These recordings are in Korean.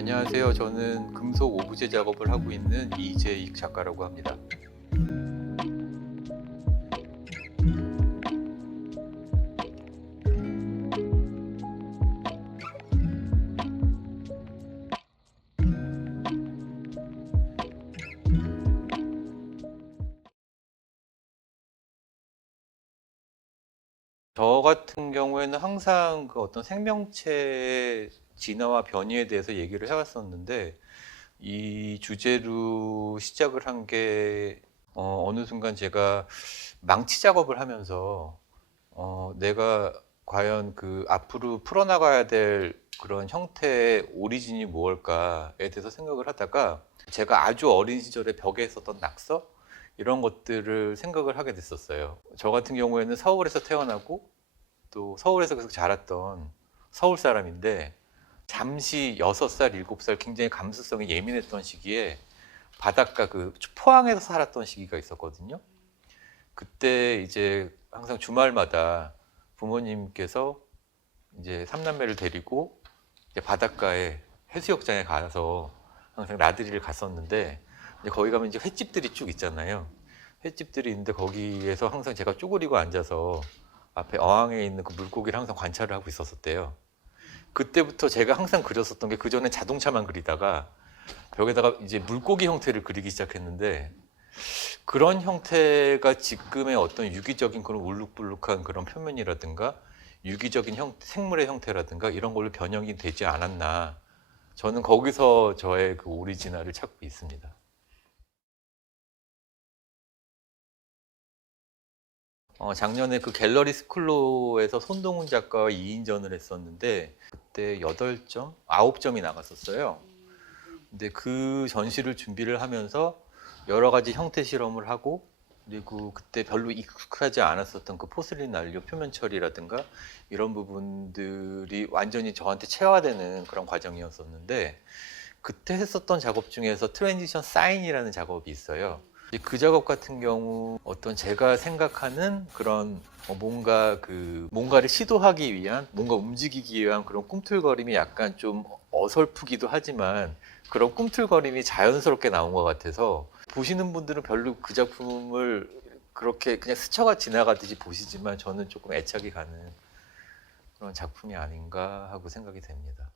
네, 안녕하세요. 저는 금속 오브제 작업을 하고 있는 이재익 작가라고 합니다. 저 같은 경우에는 항상 그 어떤 생명체의 진화와 변이에 대해서 얘기를 해왔었는데, 이 주제로 시작을 한 게 어느 순간 제가 망치 작업을 하면서 내가 과연 그 앞으로 풀어나가야 될 그런 형태의 오리진이 무엇일까에 대해서 생각을 하다가, 제가 아주 어린 시절에 벽에 썼던 낙서 이런 것들을 생각을 하게 됐었어요. 저 같은 경우에는 서울에서 태어나고 또 서울에서 계속 자랐던 서울 사람인데, 잠시 6살, 7살 굉장히 감수성이 예민했던 시기에 바닷가 그 포항에서 살았던 시기가 있었거든요. 그때 이제 항상 주말마다 부모님께서 이제 삼남매를 데리고 이제 바닷가에 해수욕장에 가서 항상 나들이를 갔었는데, 이제 거기 가면 이제 횟집들이 쭉 있잖아요. 횟집들이 있는데 거기에서 항상 제가 쪼그리고 앉아서 앞에 어항에 있는 그 물고기를 항상 관찰을 하고 있었었대요. 그때부터 제가 항상 그렸었던 게, 그 전에 자동차만 그리다가 벽에다가 이제 물고기 형태를 그리기 시작했는데, 그런 형태가 지금의 어떤 유기적인 그런 울룩불룩한 그런 표면이라든가 유기적인 생물의 형태라든가 이런 걸로 변형이 되지 않았나, 저는 거기서 저의 그 오리지널을 찾고 있습니다. 작년에 그 갤러리 스쿨로에서 손동훈 작가와 2인전을 했었는데, 그때 8점, 9점이 나갔었어요. 근데 그 전시를 준비를 하면서 여러 가지 형태 실험을 하고, 그리고 그때 별로 익숙하지 않았었던 그 포슬린 난료 표면 처리라든가 이런 부분들이 완전히 저한테 체화되는 그런 과정이었었는데, 그때 했었던 작업 중에서 트랜지션 사인이라는 작업이 있어요. 그 작업 같은 경우 어떤 제가 생각하는 그런 뭔가를 시도하기 위한, 뭔가 움직이기 위한 그런 꿈틀거림이 약간 좀 어설프기도 하지만, 그런 꿈틀거림이 자연스럽게 나온 것 같아서 보시는 분들은 별로 그 작품을 그렇게 그냥 스쳐가 지나가듯이 보시지만, 저는 조금 애착이 가는 그런 작품이 아닌가 하고 생각이 됩니다.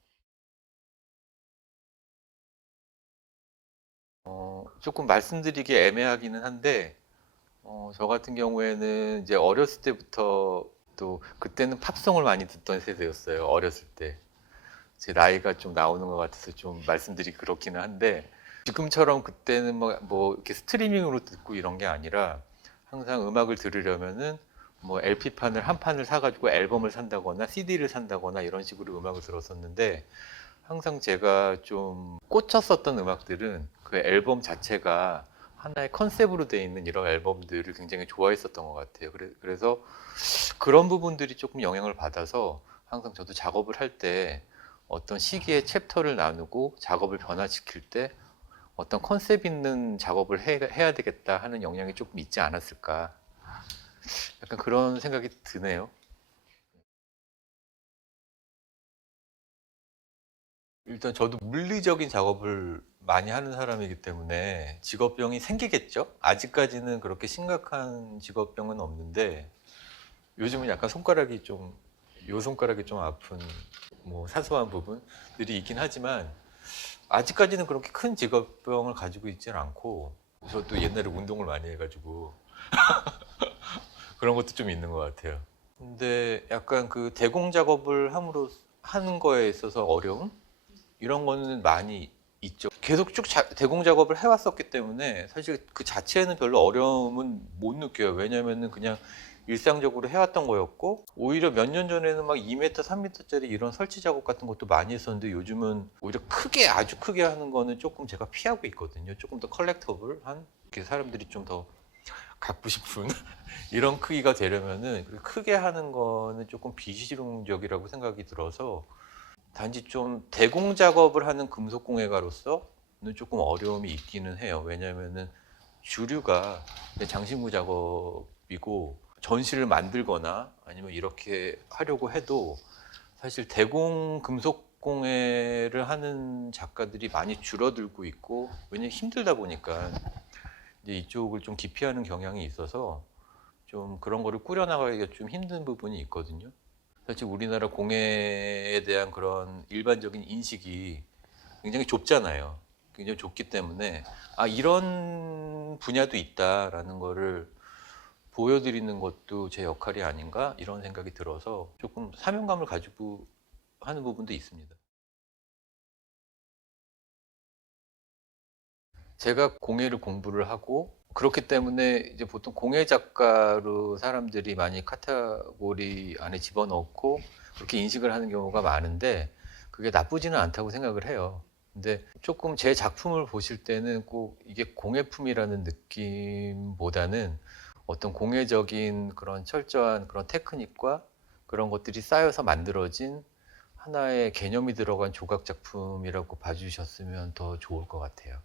조금 말씀드리기 애매하기는 한데, 저 같은 경우에는 이제 어렸을 때부터, 또 그때는 팝송을 많이 듣던 세대였어요. 어렸을 때. 제 나이가 좀 나오는 것 같아서 좀 말씀드리기 그렇기는 한데, 지금처럼 그때는 뭐 이렇게 스트리밍으로 듣고 이런 게 아니라, 항상 음악을 들으려면은 뭐 LP판을 한 판을 사가지고 앨범을 산다거나 CD를 산다거나 이런 식으로 음악을 들었었는데, 항상 제가 좀 꽂혔었던 음악들은 그 앨범 자체가 하나의 컨셉으로 되어 있는 이런 앨범들을 굉장히 좋아했었던 것 같아요. 그래서 그런 부분들이 조금 영향을 받아서, 항상 저도 작업을 할 때 어떤 시기의 챕터를 나누고 작업을 변화시킬 때 어떤 컨셉 있는 작업을 해야 되겠다 하는 영향이 조금 있지 않았을까, 약간 그런 생각이 드네요. 일단 저도 물리적인 작업을 많이 하는 사람이기 때문에 직업병이 생기겠죠? 아직까지는 그렇게 심각한 직업병은 없는데, 요즘은 약간 요 손가락이 좀 아픈 뭐 사소한 부분들이 있긴 하지만, 아직까지는 그렇게 큰 직업병을 가지고 있지는 않고, 저도 옛날에 운동을 많이 해가지고 그런 것도 좀 있는 것 같아요. 근데 약간 그 대공 작업을 하는 거에 있어서 어려움? 이런 거는 많이 있죠. 계속 쭉 대공 작업을 해왔었기 때문에 사실 그 자체에는 별로 어려움은 못 느껴요. 왜냐면은 그냥 일상적으로 해왔던 거였고, 오히려 몇 년 전에는 막 2m, 3m짜리 이런 설치 작업 같은 것도 많이 했었는데, 요즘은 오히려 아주 크게 하는 거는 조금 제가 피하고 있거든요. 조금 더 컬렉터블한, 이렇게 사람들이 좀 더 갖고 싶은 이런 크기가 되려면은 크게 하는 거는 조금 비실용적이라고 생각이 들어서, 단지 좀 대공 작업을 하는 금속공예가로서는 조금 어려움이 있기는 해요. 왜냐하면은 주류가 장신구 작업이고, 전시를 만들거나 아니면 이렇게 하려고 해도 사실 대공 금속 작공회를 하는 작가들이 많이 줄어들고 있고, 왜냐면 힘들다 보니까 이제 이쪽을 좀 기피하는 경향이 있어서 좀 그런 거를 꾸려나가기가 좀 힘든 부분이 있거든요. 사실 우리나라 공예에 대한 그런 일반적인 인식이 굉장히 좁잖아요. 굉장히 좁기 때문에 이런 분야도 있다라는 거를 보여드리는 것도 제 역할이 아닌가 이런 생각이 들어서 조금 사명감을 가지고 하는 부분도 있습니다. 제가 공예를 공부를 하고 그렇기 때문에 이제 보통 공예 작가로 사람들이 많이 카테고리 안에 집어넣고 그렇게 인식을 하는 경우가 많은데 그게 나쁘지는 않다고 생각을 해요. 근데 조금 제 작품을 보실 때는 꼭 이게 공예품이라는 느낌보다는 어떤 공예적인 그런 철저한 그런 테크닉과 그런 것들이 쌓여서 만들어진 하나의 개념이 들어간 조각 작품이라고 봐주셨으면 더 좋을 것 같아요.